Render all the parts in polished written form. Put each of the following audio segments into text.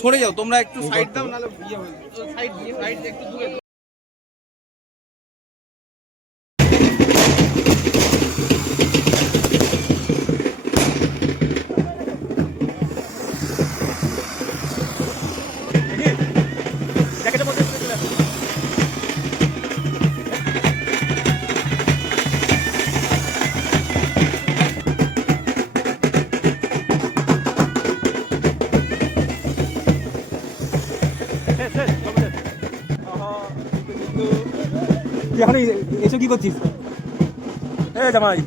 সরে যাও তোমরা, একটু সাইড দাও, নাহলে সাইড দিয়ে একটু দূরে। এখন এসব কি করছিস? জামাই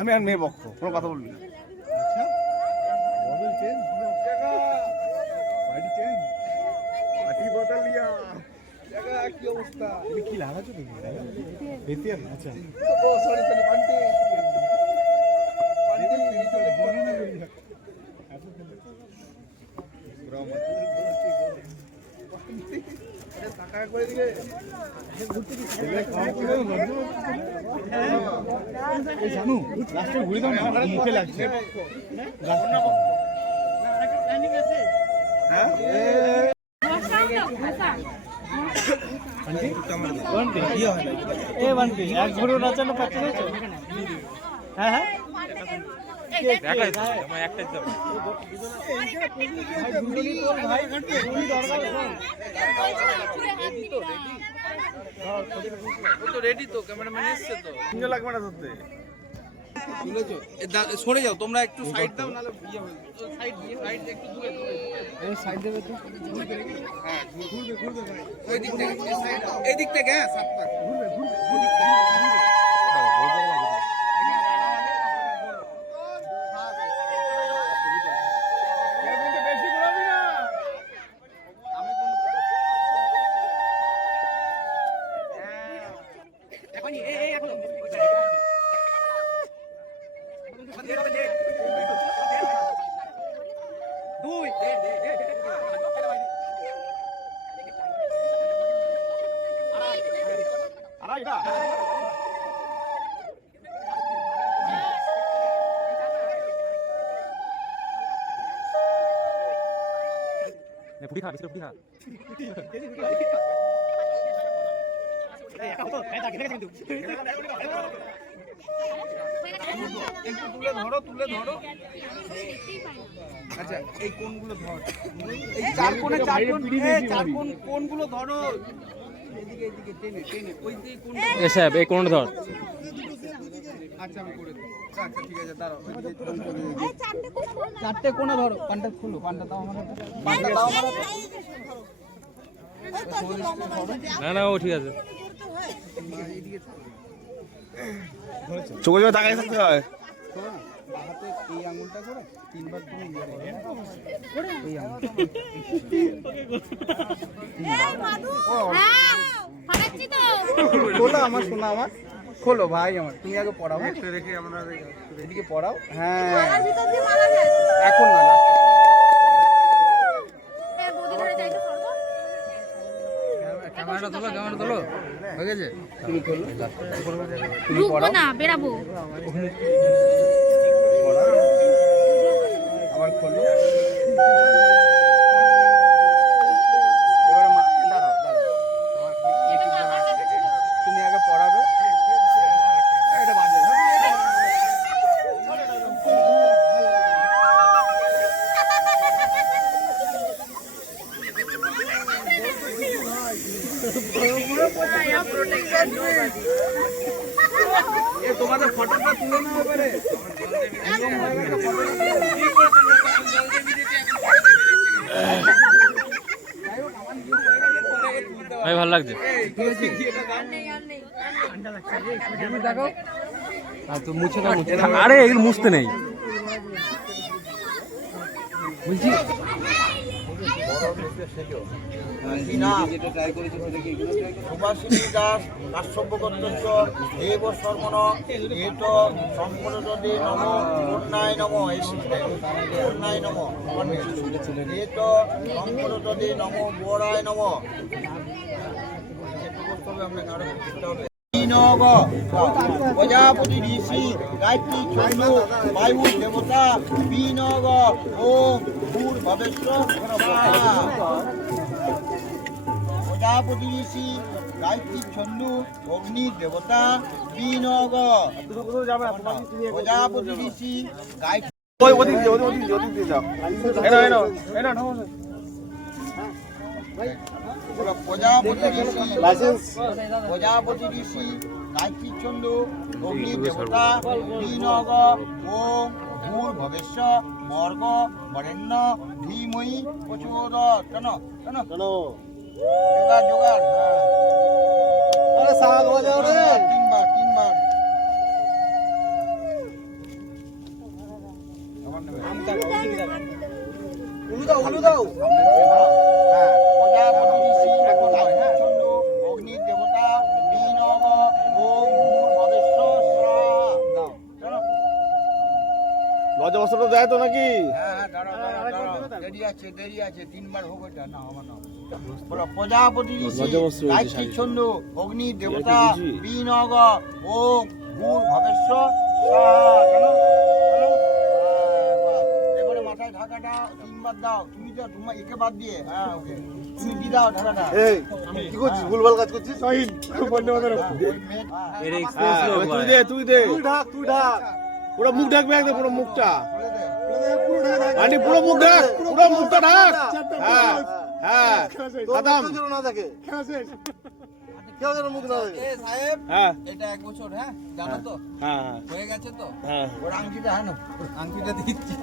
আমি আর মেয়ে পক্ষ, কোনো কথা বলবি না। কি অবস্থা? কি লাগাচ্ছ তুমি? আচ্ছা, ও সরি বান্টি জানু লাস্টে ঘুরে দাও না, মুখে লাগছে। রেডি তো, ক্যামেরাম্যান এসছে তো, লাগবে না ধরতে। সরে যাও তোমরা, একটু সাইড দাও, নাহলে সাইড দিয়ে একটু দূরে সাইড দেবে তো। হ্যাঁ ঘুরবে ওই দিক থেকে, এই দিক থেকে। হ্যাঁ সাতটা ঘুরবে ওই দিক থেকে। পুরি খা, বেশি পুরি খা। একটু তুলে ধরো। আচ্ছা, এই কোনগুলো ধর, এই চার কোনগুলো ধরো। এদিকে টেনে ওই যে কোন, সাহেব এই কোনটা ধর। আচ্ছা আমি করে দিই। আচ্ছা ঠিক আছে, দাঁড়াও। চারটে কোণা ধরো। পানটা খুলো, পানটা দাও আমার। না ও ঠিক আছে। চোখে চোখে তাকাই থাকতে হয়। হাতে এই আঙুলটা করে তিনবার তুমি এই আঙুল খোলো আমার সোনা, আমার খোলো ভাই আমার। তুমি আগে পড়াও, রেখে আমরা এদিকে পড়াও। হ্যাঁ এখন না, ক্যামেরাটা তোলো হয়ে গেছে। তুমি খোলো, তুমি পড়াও না, বেরাবো। আবার খোলো। তুমি আগে পড়াবে। এটা বাজে এ তোমাদের ফটোটা তুলে নাও এবারে। ভাই ভালো লাগছে। আরে এগুলো মুছতে নেই বলছি। সুভাষিনী দাস কাশ্যপ কর্তব্য দেব শর্মণ এত সম্পূর্ণদে নম পূর্ণায় নম পূর্ণায় নম এত সম্পূর্ণদে নম বরায় নম প্রজাপতি ঋষি গায়ত্রী ছন্দ বায়ু দেবতা বিনগ ওম ভূর ভবেশ্বর প্রজাপতি ঋষি গায়ত্রী ছন্দ অগ্নি দেবতা বিনগ প্রজাপতি ঋষি গায়ত্রী প্রজাপতি ঋষি গায়ত্রী ছন্দ অগ্নি দেবতা বিনগ ওম ভূর ভবেশ্য মর্গ বরেণ্য ধীমহি প্রচোদয়াৎ কেন কেন কেন জোগাড় জোগাড় আরে সারা বাজাও রে তিনবার উলু দাও প্রজাপতি ঋষি গায়ত্রী ছন্দ অগ্নি দেবতা বিনগ ওম ভূর ভবেশ্য স্বাহা লজ্জা বস্ত্র দেয় তো নাকি? হ্যাঁ দেরি আছে তিনবার হোক এটা না আমার না বলো প্রজাপতি ঋষি গায়ত্রী ছন্দ অগ্নি দেবতা বিনগ ওম ভূর ভবেশ্য স্বাহা কেন এবারে মাথায় ঢাকাটা তিনবার দাও তুমি তো তোমার একে বাদ দিয়ে হ্যাঁ ওকে তুমি দি দাও ঢাকাটা এই কি করছিস? ভুলভাল কাজ করছিস? বন্ধ করে এর এক্সপেরিয়েন্স লোক তুই ভাই। দে তুই ঢাক পুরো মুখ ঢাকবে একদম পুরো মুখটা আন্টি পুরো মুখ ঢাক পুরো মুখটা ঢাক হ্যাঁ হ্যাঁ আদাম না থাকে কেউ যেন মুখ না থাকে এ সাহেব হ্যাঁ এটা 1 বছর হ্যাঁ জানো তো হ্যাঁ হয়ে গেছে তো হ্যাঁ ওর আংটিটা হ্যাঁ না আংটিটা দিচ্ছি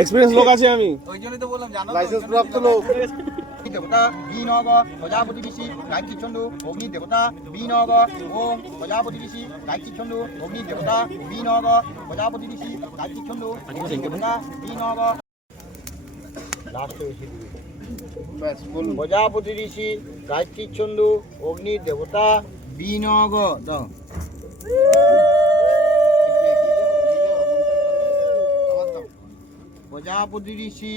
এক্সপেরিয়েন্স লোক আছে আমি ওই জন্যই তো বললাম জানো তো, লাইসেন্স ওই জন্য প্রাপ্ত দিলাম। লোক দেবতা বিনগ প্রজাপতি ঋষি গায়ত্রী ছন্দ অগ্নি দেবতা বিনগ ওম প্রজাপতি ঋষি গায়ত্রী ছন্দ অগ্নি দেবতা বিনগ প্রজাপতি ঋষি গায়ত্রী ছন্দ অগ্নি দেবতা বিনগ প্রজাপতি ঋষি গায়ত্রী ছন্দ অগ্নি দেবতা বিনগ দাও প্রজাপতি ঋষি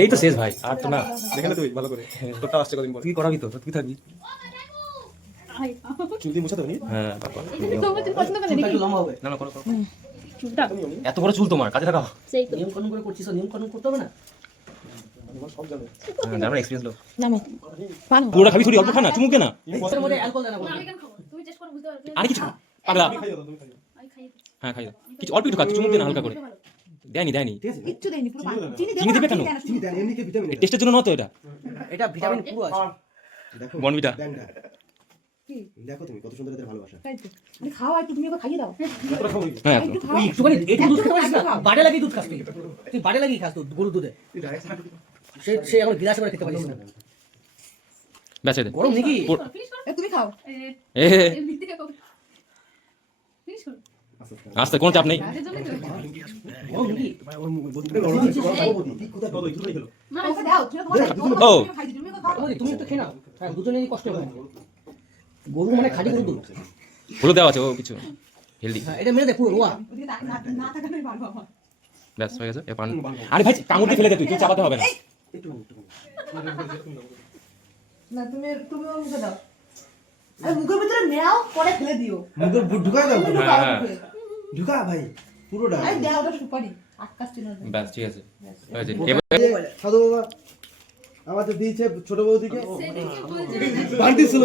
এই তো শেষ ভাই, আর তো না। দেখে না তুই ভালো করে, তোরটা আসছে কদিন পর। তুই করাবি তো, তুই থাকবি। চুল মুছা তো নি? হ্যাঁ বাবা। না না করো করো। এত বড় চুল তোমার, কাজে লাগাও। নিয়ম কানুন করে করছিস, নিয়ম কানুন করতে হবে না। হ্যাঁ, আমরা এক্সপেরিয়েন্স লোক। নামে পানো পুরোটা খাবি থোড়ি, অল্প খা না, চুমুক দে না। এর মধ্যে অ্যালকোহল দেনা বলবি। তুমি চেষ্টা করে বুঝতে পারবে আর কিছু পাগলা। আমি খাইয়ে হ্যাঁ খাই দাও। কিছু অল্প একটু খা, চুমুক দে না হালকা করে। দেয়নি কিচ্ছু দেয়নি, পুরো চিনি চিনি দেবে কেন? চিনি দেন, এমনি কি ভিটামিন। টেস্টের জন্য নয় তো এটা। এটা ভিটামিন পুরো আছে। বনবিটা কি দেখো তুমি কত সুন্দর এদের ভালোবাসা। তাই তো মানে খাওয়া একটু তুমি ওকে খাইয়ে দাও হ্যাঁ একটু খাও একটুখানি একটু দুধ খেতে পারিস না বাড়ে লাগিয়ে দুধ খাস তুই বাড়ে লাগিয়ে খাস দুধ গরুর দুধে সে এখন গিলাসে করে খেতে পারিস না বেঁচে দে গরম নাকি এ, তুমি খাও এ আস্তে কোনো চাপ নেই গরম নাকি ওকে দাও তুমি ও। খাই দিও তুমি ওকে খাও তুমি একটু খেয়ে নাও হ্যাঁ দুজনে কষ্ট হবে গরু মানে খালি গরু দুধ হলুদ দেওয়া আছে ও কিছু হেলদি হ্যাঁ এটা মেরে দে পুরো রোয়া ওদিকে না তাকানোই পারবো আমার ব্যাস হয়ে গেছে এ পান আরে ভাই কামড় দিয়ে ফেলে দে তুই চাপাতে হবে না না তুমি ওর মুখে দাও আরে মুখের ভিতরে নাও পরে ফেলে দিও মুখের ঢুকা দাও তুমি হ্যাঁ, ঢুকাও হ্যাঁ। মুখে। ঢুকা ভাই পুরোটা। আরে দাও ওটা সুপারি আকাশ চিনা দাও ব্যাস ঠিক আছে হয়েছে এবার সাধু বাবা আমাদের দিয়েছে ছোট বৌদিকে বান্টি ছিল